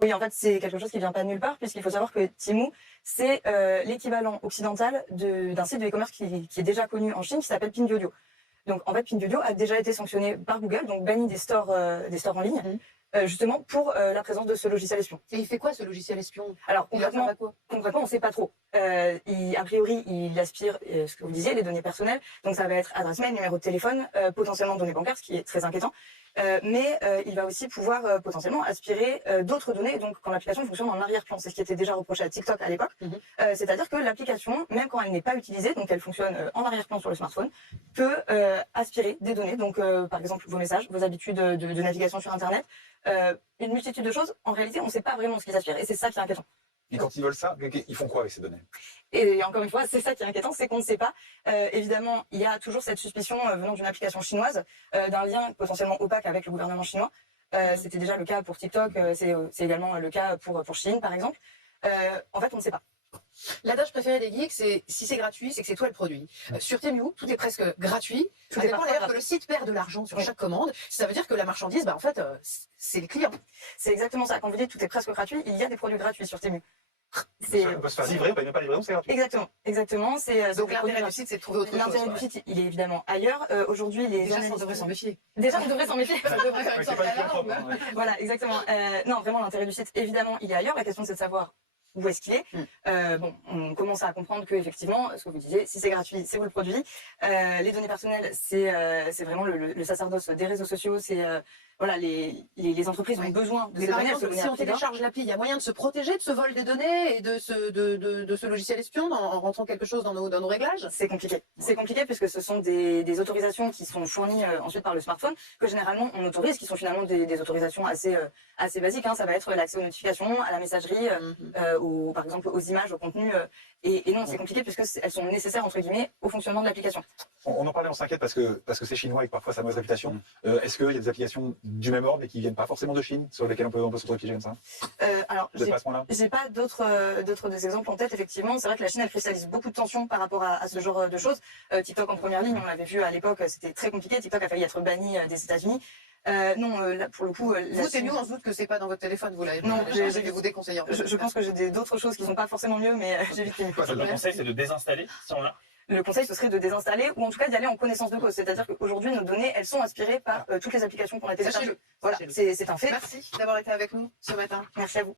Oui, en fait, c'est quelque chose qui vient pas de nulle part, puisqu'il faut savoir que Temu, c'est l'équivalent occidental d'un site de e-commerce qui est déjà connu en Chine, qui s'appelle Pinduoduo. Donc, en fait, Pinduoduo a déjà été sanctionné par Google, donc banni des stores en ligne, justement pour la présence de ce logiciel espion. Et il fait quoi ce logiciel espion? Alors, concrètement, on ne sait pas trop. A priori, il aspire, ce que vous disiez, les données personnelles. Donc, ça va être adresse mail, numéro de téléphone, potentiellement données bancaires, ce qui est très inquiétant. Mais il va aussi pouvoir potentiellement aspirer d'autres données. Donc, quand l'application fonctionne en arrière-plan, c'est ce qui était déjà reproché à TikTok à l'époque. C'est-à-dire que l'application, même quand elle n'est pas utilisée, donc elle fonctionne en arrière-plan sur le smartphone, peut aspirer des données. Donc, par exemple, vos messages, vos habitudes de navigation sur Internet, une multitude de choses. En réalité, on ne sait pas vraiment ce qu'ils aspirent, et c'est ça qui est inquiétant. Et quand ils veulent ça, ils font quoi avec ces données? Et encore une fois, c'est ça qui est inquiétant, c'est qu'on ne sait pas. Évidemment, il y a toujours cette suspicion venant d'une application chinoise, d'un lien potentiellement opaque avec le gouvernement chinois. C'était déjà le cas pour TikTok, c'est également le cas pour Shein, par exemple. En fait, on ne sait pas. L'adage préféré des geeks, c'est si c'est gratuit, c'est que c'est toi le produit. Sur Temu, tout est presque gratuit. Ça dépend d'ailleurs que le site perd de l'argent sur chaque commande. Ça veut dire que la marchandise, en fait, c'est les clients. C'est exactement ça. Quand vous dites tout est presque gratuit, il y a des produits gratuits sur Temu. On peut se faire livrer, on paye même pas livraison, c'est gratuit. Exactement. Donc l'intérêt du site, c'est de trouver autre chose. L'intérêt du site, il est évidemment ailleurs. Aujourd'hui, Déjà, on devrait s'en méfier. Déjà, on devrait s'en méfier. Ça devrait faire une sorte d'alarme. Voilà, exactement. Non, vraiment, l'intérêt du site, évidemment, il est ailleurs. La question, c'est de savoir où est-ce qu'il est. Bon, on commence à comprendre que effectivement, ce que vous disiez, si c'est gratuit, c'est vous le produit. Les données personnelles, c'est vraiment le sacerdoce des réseaux sociaux. C'est voilà, les entreprises ont besoin de ces par données. exemple, si on télécharge l'appli, il y a moyen de se protéger de ce vol des données et de ce logiciel espion en rentrant quelque chose dans nos réglages? C'est compliqué. C'est compliqué puisque ce sont des autorisations qui sont fournies ensuite par le smartphone, que généralement on autorise, qui sont finalement des autorisations assez basiques. Ça va être l'accès aux notifications, à la messagerie, par exemple aux images, au contenu. Et non, c'est compliqué puisque elles sont nécessaires entre guillemets au fonctionnement de l'application. On en parlait, on s'inquiète parce que c'est chinois et que parfois ça a mauvaise réputation. Est-ce qu'il y a des applications du même ordre mais qui viennent pas forcément de Chine, sur lesquelles on peut se retrouver comme ça? Alors, j'ai pas d'autres des exemples en tête. Effectivement, c'est vrai que la Chine elle cristallise beaucoup de tensions par rapport à ce genre de choses. TikTok en première ligne, on l'avait vu à l'époque, c'était très compliqué. TikTok a failli être banni des États-Unis. Non, là pour le coup, vous c'est mieux, on se doute que c'est pas dans votre téléphone, vous l'avez. Non, je vais vous déconseiller. Je pense que j'ai d'autres choses qui sont pas forcément mieux, mais j'évite les mieux. Le conseil, c'est de désinstaller si on l'a. Le conseil, ce serait de désinstaller ou en tout cas d'y aller en connaissance de cause. C'est-à-dire qu'aujourd'hui, nos données, elles sont aspirées par toutes les applications qu'on a téléchargées. Voilà, c'est un fait. Merci d'avoir été avec nous ce matin. Merci à vous.